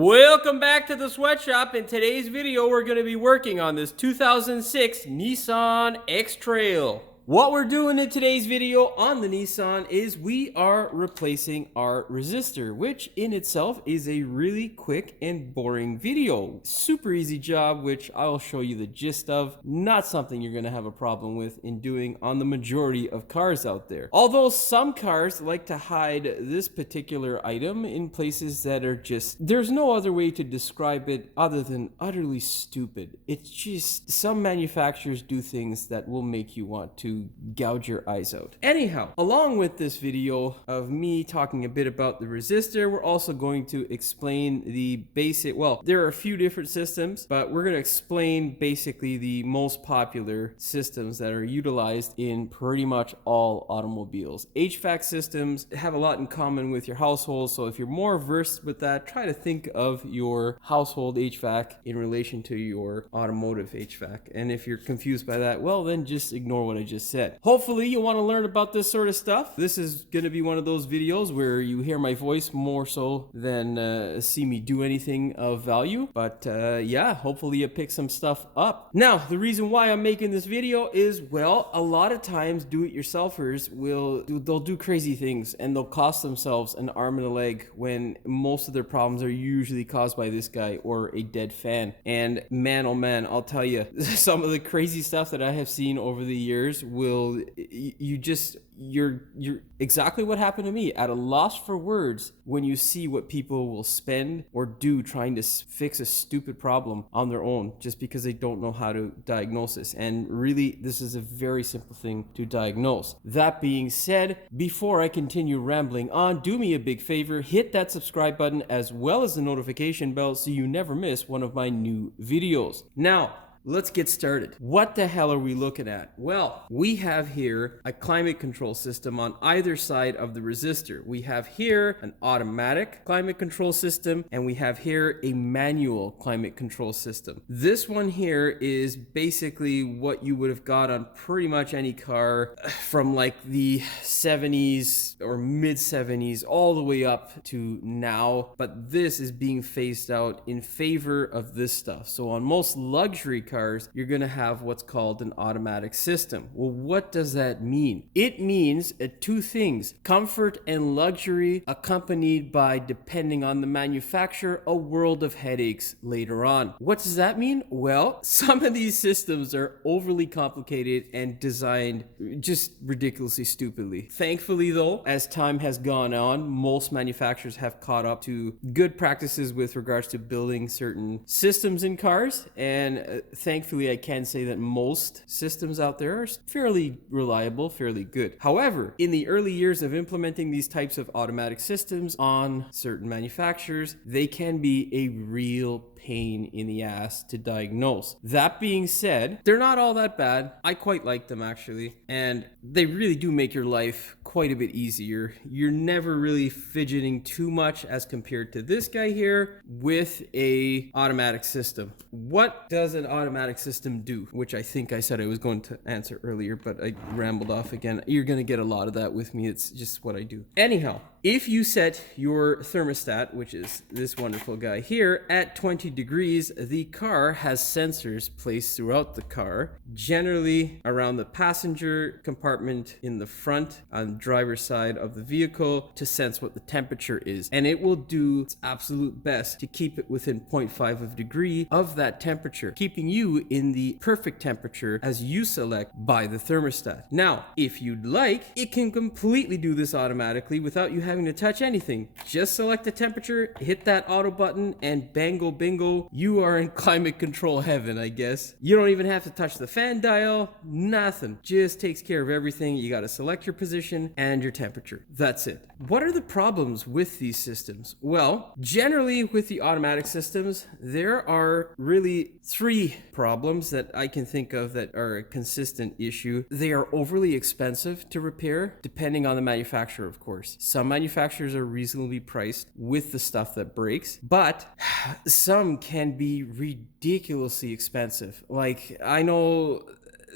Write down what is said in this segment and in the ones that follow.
Welcome back to the sweatshop. In today's video, we're going to be working on this 2006 Nissan Xtrail. What we're doing in today's video on the Nissan is we are replacing our resistor, which in itself is a really quick and boring video. Super easy job, which I'll show you the gist of. Not something you're going to have a problem with in doing on the majority of cars out there. Although some cars like to hide this particular item in places that are just, there's no other way to describe it other than utterly stupid. It's just, some manufacturers do things that will make you want to gouge your eyes out. Anyhow, along with this video of me talking a bit about the resistor, we're also going to explain the basic, well, there are a few different systems, but we're going to explain basically the most popular systems that are utilized in pretty much all automobiles. HVAC systems have a lot in common with your household, so if you're more versed with that, try to think of your household HVAC in relation to your automotive HVAC. And if you're confused by that, well, then just ignore what I just said. Hopefully you want to learn about this sort of stuff. This is going to be one of those videos where you hear my voice more so than see me do anything of value. But yeah, hopefully you pick some stuff up. Now, the reason why I'm making this video is, well, a lot of times do-it-yourselfers they'll do crazy things and they'll cost themselves an arm and a leg when most of their problems are usually caused by this guy or a dead fan. And man, oh man, I'll tell you, some of the crazy stuff that I have seen over the years you're exactly what happened to me, at a loss for words when you see what people will spend or do trying to fix a stupid problem on their own just because they don't know how to diagnose this. And really, this is a very simple thing to diagnose. That being said, before I continue rambling on, do me a big favor, hit that subscribe button as well as the notification bell so you never miss one of my new videos. Now, let's get started. What the hell are we looking at? Well, we have here a climate control system on either side of the resistor. We have here an automatic climate control system, and we have here a manual climate control system. This one here is basically what you would have got on pretty much any car from like the 70s or mid 70s all the way up to now, but this is being phased out in favor of this stuff. So on most luxury cars, you're going to have what's called an automatic system. Well, what does that mean? It means two things: comfort and luxury, accompanied by, depending on the manufacturer, a world of headaches later on. What does that mean? Well, some of these systems are overly complicated and designed just ridiculously stupidly. Thankfully though, as time has gone on, most manufacturers have caught up to good practices with regards to building certain systems in cars, and thankfully, I can say that most systems out there are fairly reliable, fairly good. However, in the early years of implementing these types of automatic systems on certain manufacturers, they can be a real pain in the ass to diagnose. That being said, they're not all that bad. I quite like them actually, and they really do make your life quite a bit easier. You're never really fidgeting too much as compared to this guy here with a automatic system. What does an automatic system do? Which I think I said I was going to answer earlier, but I rambled off again. You're going to get a lot of that with me. It's just what I do. Anyhow, if you set your thermostat, which is this wonderful guy here, at 20 degrees, the car has sensors placed throughout the car, generally around the passenger compartment in the front on the driver's side of the vehicle, to sense what the temperature is. And it will do its absolute best to keep it within 0.5 of a degree of that temperature, keeping you in the perfect temperature as you select by the thermostat. Now, if you'd like, it can completely do this automatically without you having to touch anything. Just select the temperature, hit that auto button, and bango bingo, you are in climate control heaven, I guess. You don't even have to touch the fan dial, nothing. Just takes care of everything. You got to select your position and your temperature. That's it. What are the problems with these systems? Well, generally with the automatic systems, there are really three problems that I can think of that are a consistent issue. They are overly expensive to repair, depending on the manufacturer, of course. Some manufacturers are reasonably priced with the stuff that breaks, but some can be ridiculously expensive. Like, I know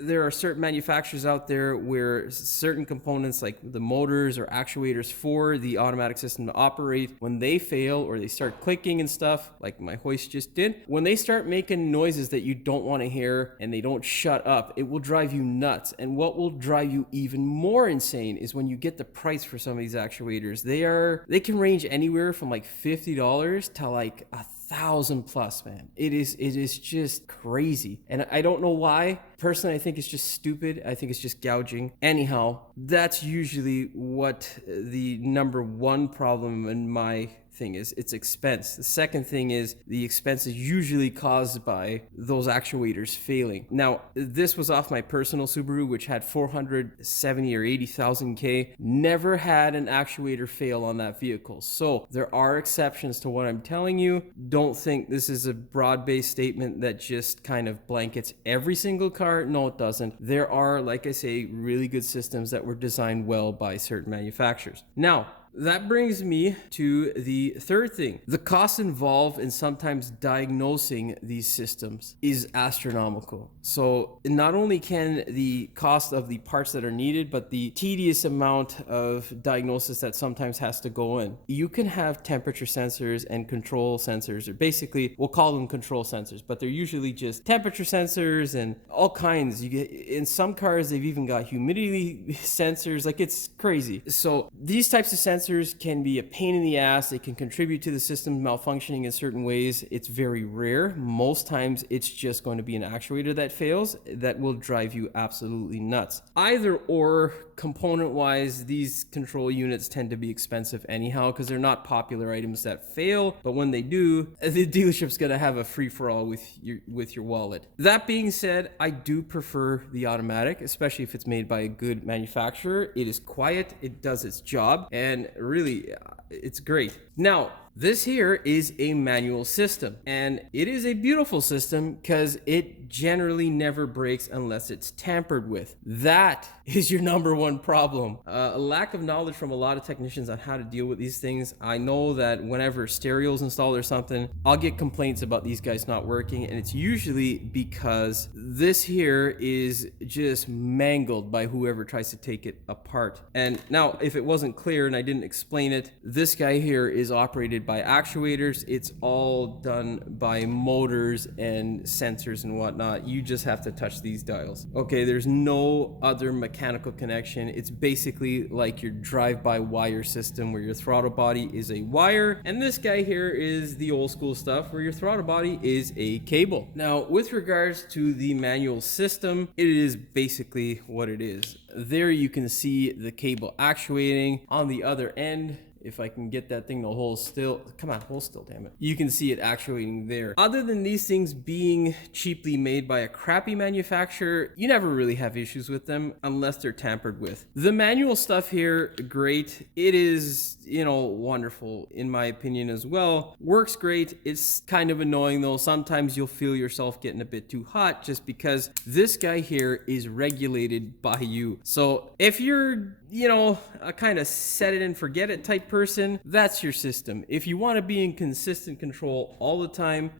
there are certain manufacturers out there where certain components like the motors or actuators for the automatic system to operate, when they fail or they start clicking and stuff, like my hoist just did, when they start making noises that you don't want to hear and they don't shut up, it will drive you nuts. And what will drive you even more insane is when you get the price for some of these actuators. They can range anywhere from like $50 to like $1,000 plus, man. It is just crazy. And I don't know why. Personally, I think it's just stupid. I think it's just gouging. Anyhow, that's usually what the number one problem in my thing is. It's expense. The second thing is the expense is usually caused by those actuators failing. Now, this was off my personal Subaru, which had 470 or 80,000 K. Never had an actuator fail on that vehicle. So there are exceptions to what I'm telling you. Don't think this is a broad-based statement that just kind of blankets every single car. No, it doesn't. There are, like I say, really good systems that were designed well by certain manufacturers. Now, that brings me to the third thing. The cost involved in sometimes diagnosing these systems is astronomical. So not only can the cost of the parts that are needed, but the tedious amount of diagnosis that sometimes has to go in. You can have temperature sensors and control sensors, or basically we'll call them control sensors, but they're usually just temperature sensors and all kinds. You get, in some cars, they've even got humidity sensors. Like, it's crazy. So these types of sensors can be a pain in the ass. They can contribute to the system malfunctioning in certain ways. It's very rare. Most times it's just going to be an actuator that fails that will drive you absolutely nuts. Either or, component wise, these control units tend to be expensive anyhow because they're not popular items that fail, but when they do, the dealership's going to have a free-for-all with your wallet. That being said, I do prefer the automatic, especially if it's made by a good manufacturer. It is quiet, it does its job, and really, it's great. Now, this here is a manual system, and it is a beautiful system because it generally never breaks unless it's tampered with. That is your number one problem. A lack of knowledge from a lot of technicians on how to deal with these things. I know that whenever stereo's installed or something, I'll get complaints about these guys not working, and it's usually because this here is just mangled by whoever tries to take it apart. And now, if it wasn't clear and I didn't explain it, this guy here is operated by actuators. It's all done by motors and sensors and whatnot. You just have to touch these dials. Okay, there's no other mechanical connection. It's basically like your drive-by wire system where your throttle body is a wire, and this guy here is the old school stuff where your throttle body is a cable. Now, with regards to the manual system, it is basically what it is. There you can see the cable actuating. On the other end, if I can get that thing to hold still, come on, hold still, damn it. You can see it actuating there. Other than these things being cheaply made by a crappy manufacturer, you never really have issues with them unless they're tampered with. The manual stuff here, great. It is, wonderful in my opinion as well. Works great. It's kind of annoying though. Sometimes you'll feel yourself getting a bit too hot just because this guy here is regulated by you. So if you're, a kind of set it and forget it type person, that's your system. If you want to be in consistent control all the time,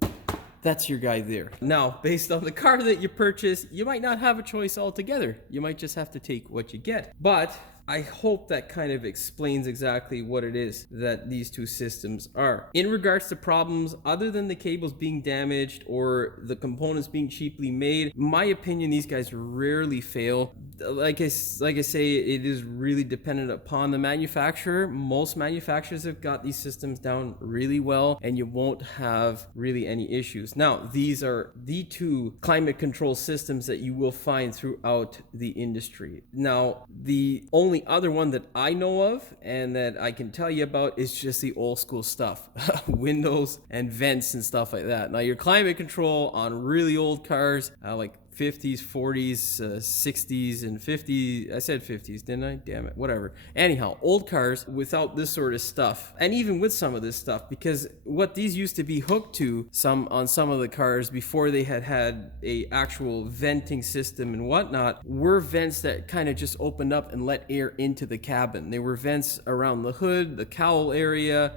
that's your guy there. Now, based on the car that you purchase, you might not have a choice altogether. You might just have to take what you get. But I hope that kind of explains exactly what it is that these two systems are. In regards to problems, other than the cables being damaged or the components being cheaply made, in my opinion, these guys rarely fail. Like I say, it is really dependent upon the manufacturer. Most manufacturers have got these systems down really well, and you won't have really any issues. Now, these are the two climate control systems that you will find throughout the industry. Now, the only other one that I know of and that I can tell you about is just the old school stuff, windows and vents and stuff like that. Now, your climate control on really old cars, like 50s, 40s, 60s, and 50s. I said 50s, didn't I? Damn it. Whatever. Anyhow, old cars without this sort of stuff, and even with some of this stuff, because what these used to be hooked to on some of the cars before they had a actual venting system and whatnot, were vents that kind of just opened up and let air into the cabin. They were vents around the hood, the cowl area,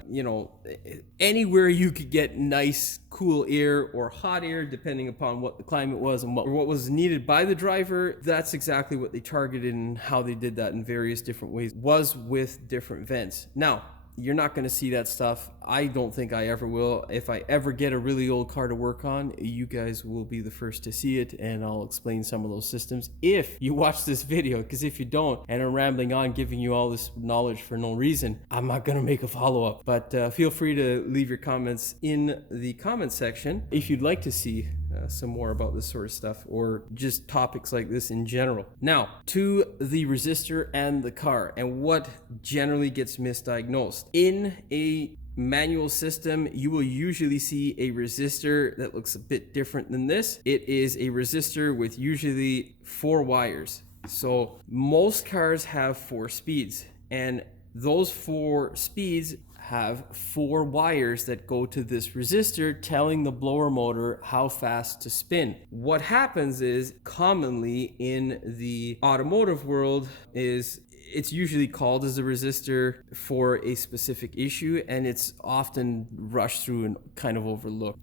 anywhere you could get nice, cool air or hot air, depending upon what the climate was and what was needed by the driver. That's exactly what they targeted, and how they did that in various different ways was with different vents. Now, you're not going to see that stuff. I don't think I ever will. If I ever get a really old car to work on, you guys will be the first to see it, and I'll explain some of those systems if you watch this video. Because if you don't, and I'm rambling on giving you all this knowledge for no reason, I'm not going to make a follow-up. But feel free to leave your comments in the comment section if you'd like to see some more about this sort of stuff, or just topics like this in general. Now, to the resistor and the car, and what generally gets misdiagnosed. In a manual system, you will usually see a resistor that looks a bit different than this. It is a resistor with usually 4 wires. So most cars have 4 speeds, and those 4 speeds have 4 wires that go to this resistor, telling the blower motor how fast to spin. What happens is, commonly in the automotive world, is it's usually called as a resistor for a specific issue, and it's often rushed through and kind of overlooked.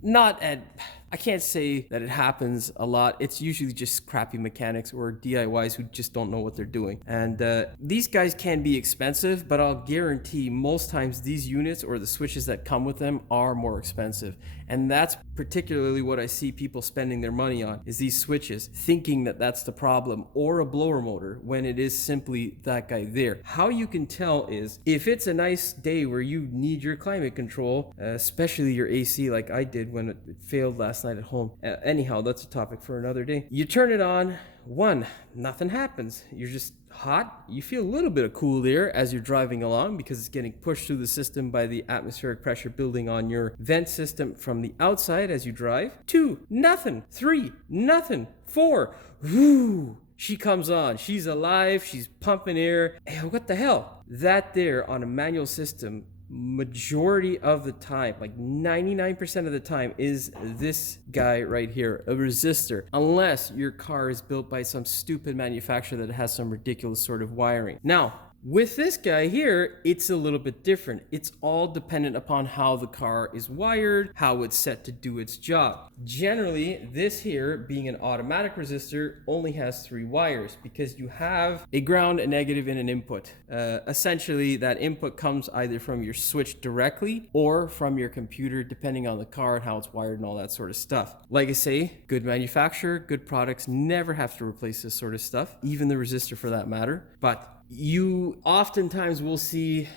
I can't say that it happens a lot. It's usually just crappy mechanics or DIYs who just don't know what they're doing. And these guys can be expensive, but I'll guarantee most times these units or the switches that come with them are more expensive. And that's particularly what I see people spending their money on, is these switches, thinking that that's the problem, or a blower motor, when it is simply that guy there. How you can tell is, if it's a nice day where you need your climate control, especially your AC, like I did when it failed last night at home. Anyhow, that's a topic for another day. You turn it on, nothing happens. You're just hot. You feel a little bit of cool air as you're driving along because it's getting pushed through the system by the atmospheric pressure building on your vent system from the outside as you drive. 2, nothing. 3, nothing. 4, whoo, she comes on. She's alive. She's pumping air. Hey, what the hell? That there on a manual system, majority of the time, like 99% of the time, is this guy right here, a resistor, unless your car is built by some stupid manufacturer that has some ridiculous sort of wiring. Now, with this guy here, it's a little bit different. It's all dependent upon how the car is wired, how it's set to do its job. Generally, this here, being an automatic resistor, only has 3 wires, because you have a ground, a negative, and an input. Essentially, that input comes either from your switch directly or from your computer, depending on the car and how it's wired and all that sort of stuff. Like I say, good manufacturer, good products never have to replace this sort of stuff, even the resistor for that matter. But you oftentimes will see,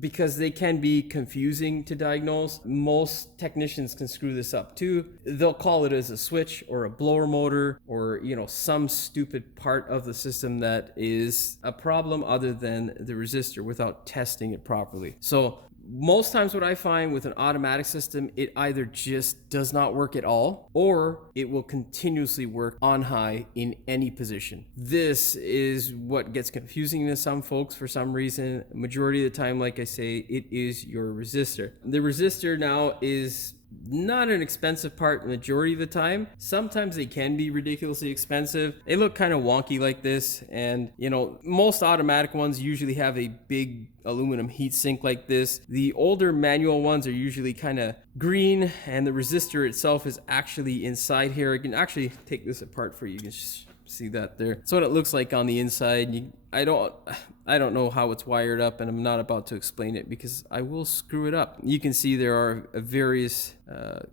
because they can be confusing to diagnose, most technicians can screw this up too. They'll call it as a switch or a blower motor, or some stupid part of the system that is a problem other than the resistor, without testing it properly. So most times what I find with an automatic system, it either just does not work at all, or it will continuously work on high in any position. This is what gets confusing to some folks for some reason. Majority of the time, like I say, it is your resistor. The resistor now is not an expensive part majority of the time. Sometimes they can be ridiculously expensive. They look kind of wonky like this, and most automatic ones usually have a big aluminum heat sink like this. The older manual ones are usually kind of green, and the resistor itself is actually inside here. I can actually take this apart for you. You can just see that there. That's what it looks like on the inside. I don't know how it's wired up, and I'm not about to explain it because I will screw it up. You can see there are various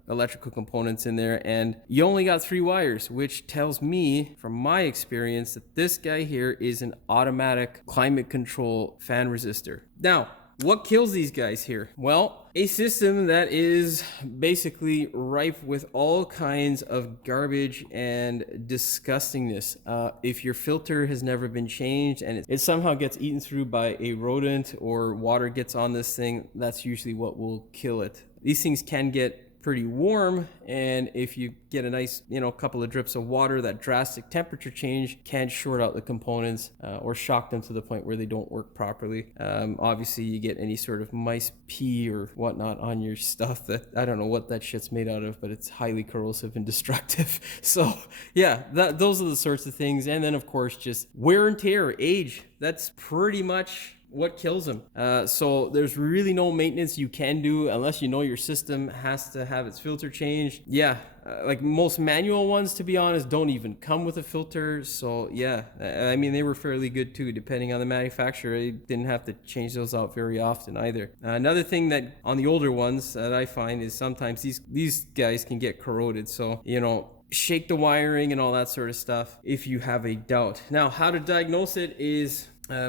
electrical components in there, and you only got 3 wires, which tells me from my experience that this guy here is an automatic climate control fan resistor. Now, what kills these guys here? Well, a system that is basically rife with all kinds of garbage and disgustingness. If your filter has never been changed and it somehow gets eaten through by a rodent, or water gets on this thing, that's usually what will kill it. These things can get pretty warm, and if you get a nice couple of drips of water, that drastic temperature change can short out the components or shock them to the point where they don't work properly. Obviously you get any sort of mice pee or whatnot on your stuff that I don't know what that shit's made out of, but it's highly corrosive and destructive. So yeah, those are the sorts of things. And then of course just wear and tear, age. That's pretty much what kills them. So there's really no maintenance you can do unless you know your system has to have its filter changed. Yeah, like most manual ones, to be honest, don't even come with a filter. So yeah, I mean, they were fairly good too, depending on the manufacturer. I didn't have to change those out very often either. Another thing that on the older ones that I find is sometimes these guys can get corroded. So, you know, shake the wiring and all that sort of stuff if you have a doubt. Now, how to diagnose it is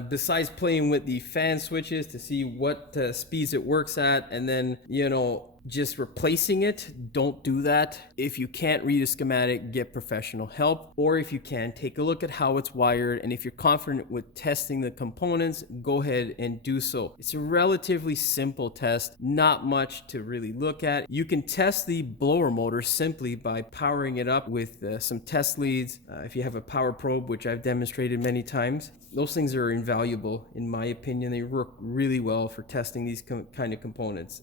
besides playing with the fan switches to see what speeds it works at, and then, you know, just replacing it, don't do that. If you can't read a schematic, get professional help, or if you can, take a look at how it's wired, and if you're confident with testing the components, go ahead and do so. It's a relatively simple test, not much to really look at. You can test the blower motor simply by powering it up with some test leads. If you have a power probe, which I've demonstrated many times, those things are invaluable in my opinion. They work really well for testing these kind of components.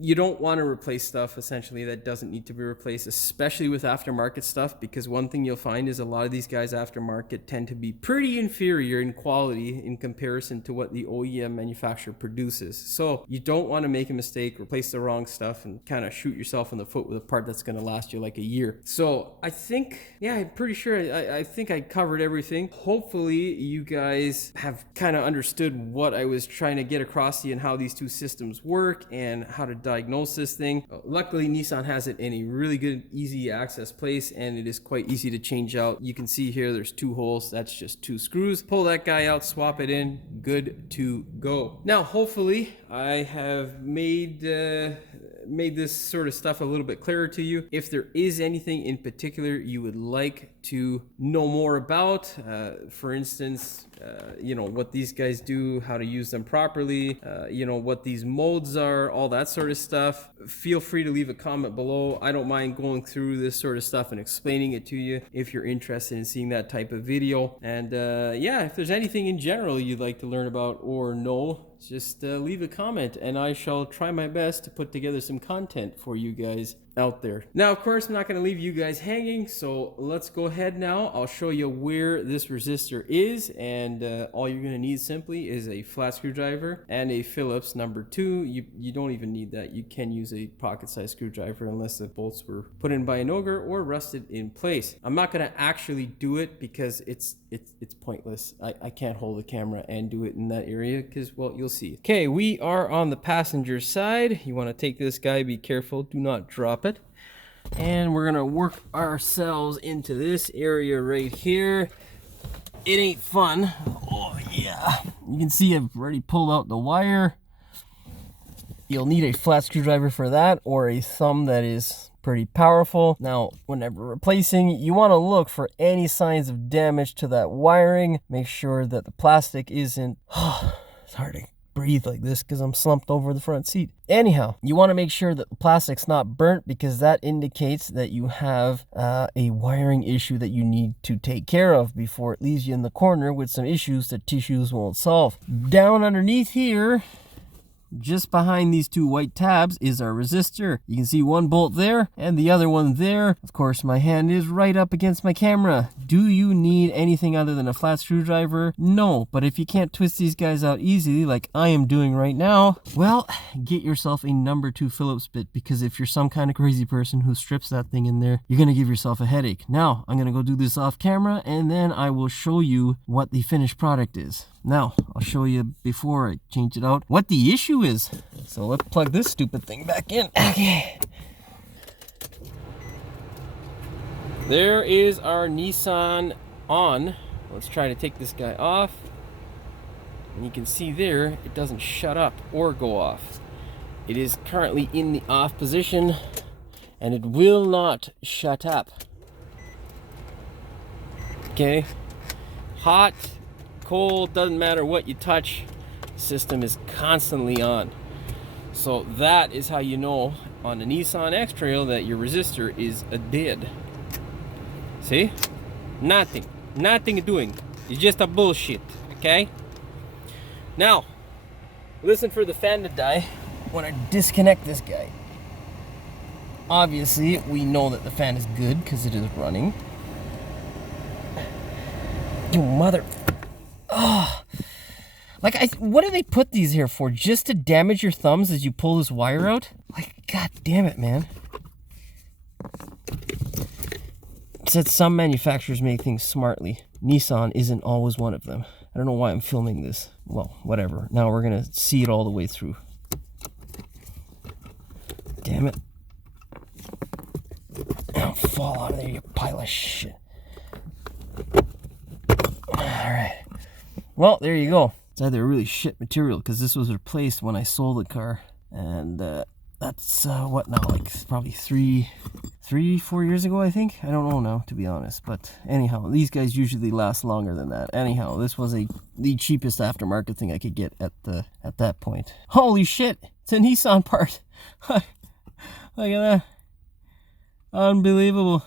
You don't want to replace stuff essentially that doesn't need to be replaced, especially with aftermarket stuff, because one thing you'll find is a lot of these guys aftermarket tend to be pretty inferior in quality in comparison to what the OEM manufacturer produces. So you don't want to make a mistake, replace the wrong stuff, and kind of shoot yourself in the foot with a part that's going to last you like a year. So I think, yeah, I'm pretty sure I think I covered everything. Hopefully you guys have kind of understood what I was trying to get across to you and how these two systems work and how to diagnose this thing. Luckily, Nissan has it in a really good, easy access place, and it is quite easy to change out. You can see here there's 2 holes. That's just 2 screws. Pull that guy out, swap it in, good to go. Now, hopefully I have made this sort of stuff a little bit clearer to you. If there is anything in particular you would like to know more about, for instance, you know, what these guys do, how to use them properly, you know, what these modes are, all that sort of stuff, feel free to leave a comment below. I don't mind going through this sort of stuff and explaining it to you if you're interested in seeing that type of video. And yeah, if there's anything in general you'd like to learn about or know, just leave a comment and I shall try my best to put together some content for you guys out there. Now, of course, I'm not going to leave you guys hanging, so let's go ahead now. I'll show you where this resistor is, and all you're going to need simply is a flat screwdriver and a Phillips number 2. You don't even need that. You can use a pocket-sized screwdriver unless the bolts were put in by an ogre or rusted in place. I'm not going to actually do it because it's pointless. I can't hold the camera and do it in that area because, well, you'll see. Okay, we are on the passenger side. You want to take this guy, be careful, do not drop it. And we're gonna work ourselves into this area right here. It ain't fun. Oh yeah, you can see I've already pulled out the wire. You'll need a flat screwdriver for that, or a thumb that is pretty powerful. Now, whenever replacing, you want to look for any signs of damage to that wiring. Make sure that the plastic isn't it's hard to breathe like this because I'm slumped over the front seat. Anyhow, you want to make sure that the plastic's not burnt, because that indicates that you have a wiring issue that you need to take care of before it leaves you in the corner with some issues that tissues won't solve. Down underneath here, just behind these 2 white tabs, is our resistor. You can see one bolt there and the other one there. Of course, my hand is right up against my camera. Do you need anything other than a flat screwdriver? No, but if you can't twist these guys out easily like I am doing right now, well, get yourself a number 2 Phillips bit, because if you're some kind of crazy person who strips that thing in there, you're gonna give yourself a headache. Now, I'm gonna go do this off camera, and then I will show you what the finished product is. Now, I'll show you before I change it out what the issue is. So let's plug this stupid thing back in. Okay. There is our Nissan on. Let's try to take this guy off. And you can see there, it doesn't shut up or go off. It is currently in the off position, and it will not shut up. Okay. Hot, cold, doesn't matter what you touch, system is constantly on. So that is how you know on the Nissan Xtrail that your resistor is a dead. See? Nothing doing. It's just a bullshit. Okay? Now, listen for the fan to die when I disconnect this guy. Obviously, we know that the fan is good because it is running. You mother... Oh, Like, what do they put these here for? Just to damage your thumbs as you pull this wire out? Like, god damn it, man. It said some manufacturers make things smartly. Nissan isn't always one of them. I don't know why I'm filming this. Well, whatever. Now we're gonna see it all the way through. Damn it. Don't fall out of there, you pile of shit. Alright. Well, there you go. It's either really shit material, because this was replaced when I sold the car. And that's, what now, like probably 4 years ago, I think. I don't know now, to be honest. But anyhow, these guys usually last longer than that. Anyhow, this was the cheapest aftermarket thing I could get at that point. Holy shit! It's a Nissan part. Look at that. Unbelievable.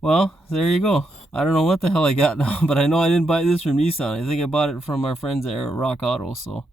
Well, there you go. I don't know what the hell I got now, but I know I didn't buy this from Nissan. I think I bought it from our friends at Rock Auto, so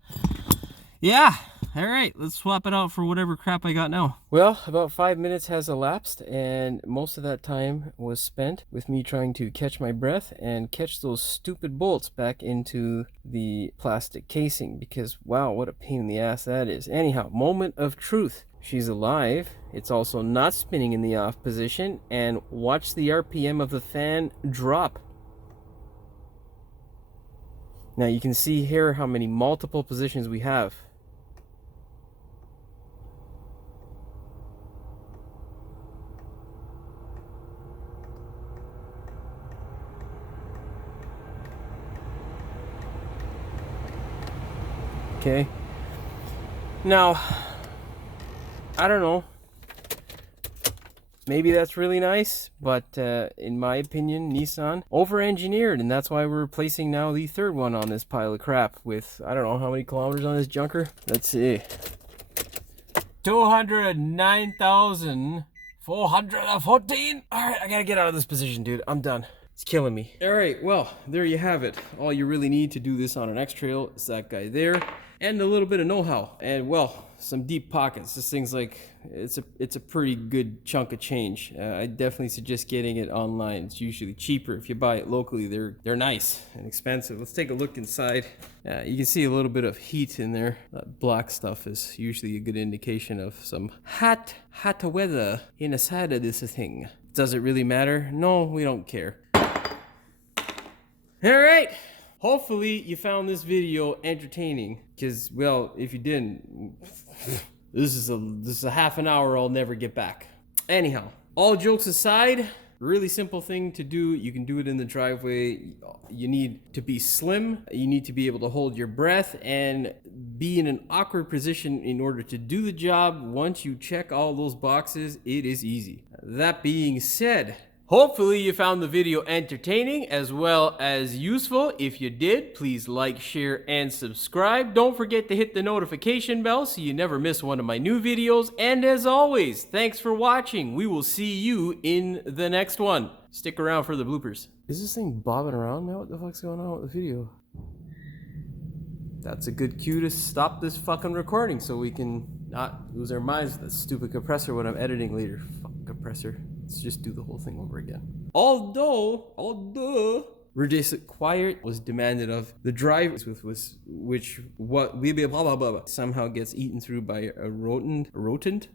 yeah. All right, let's swap it out for whatever crap I got now. Well, about 5 minutes has elapsed, and most of that time was spent with me trying to catch my breath and catch those stupid bolts back into the plastic casing, because wow, what a pain in the ass that is. Anyhow, moment of truth. She's alive. It's also not spinning in the off position, and watch the RPM of the fan drop. Now you can see here how many multiple positions we have. Okay. Now, I don't know. Maybe that's really nice, but in my opinion, Nissan over-engineered, and that's why we're replacing now the third one on this pile of crap with, I don't know how many kilometers on this junker. Let's see. 209,414. All right, I gotta get out of this position, dude. I'm done. It's killing me. All right, well, there you have it. All you really need to do this on an Xtrail is that guy there, and a little bit of know-how, and well, some deep pockets. This thing's like, it's a pretty good chunk of change. I definitely suggest getting it online. It's usually cheaper if you buy it locally. They're nice and expensive. Let's take a look inside. You can see a little bit of heat in there. That black stuff is usually a good indication of some hot weather inside of this thing. Does it really matter? No, we don't care. All right. Hopefully you found this video entertaining, because, well, if you didn't, this is a half an hour I'll never get back. Anyhow, all jokes aside, really simple thing to do. You can do it in the driveway. You need to be slim. You need to be able to hold your breath and be in an awkward position in order to do the job. Once you check all those boxes, it is easy. That being said, hopefully you found the video entertaining as well as useful. If you did, please like, share, and subscribe. Don't forget to hit the notification bell so you never miss one of my new videos. And as always, thanks for watching. We will see you in the next one. Stick around for the bloopers. Is this thing bobbing around now? What the fuck's going on with the video? That's a good cue to stop this fucking recording so we can not lose our minds with that stupid compressor when I'm editing later. Fuck compressor. Let's just do the whole thing over again. Although Resistor quiet was demanded of the driver, which somehow gets eaten through by a rodent.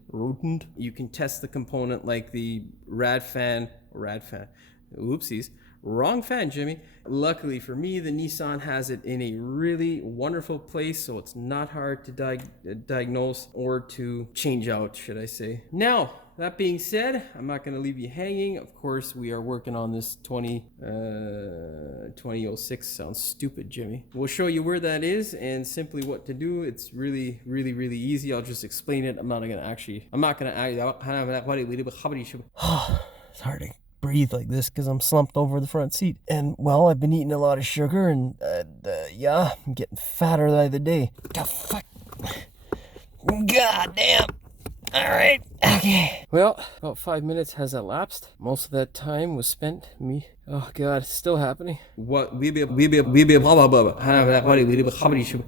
You can test the component like the rad fan. Oopsies. Wrong fan, Jimmy. Luckily for me, the Nissan has it in a really wonderful place, so it's not hard to diagnose or to change out, should I say. Now, that being said, I'm not going to leave you hanging. Of course, we are working on this 2006. Sounds stupid, Jimmy. We'll show you where that is and simply what to do. It's really, really, really easy. I'll just explain it. I'm not going to. It's hard to breathe like this because I'm slumped over the front seat. And, well, I've been eating a lot of sugar and, yeah, I'm getting fatter by the day. God, fuck. God damn. All right. Okay. Well, about 5 minutes has elapsed. Most of that time was spent me. Oh God, it's still happening. What?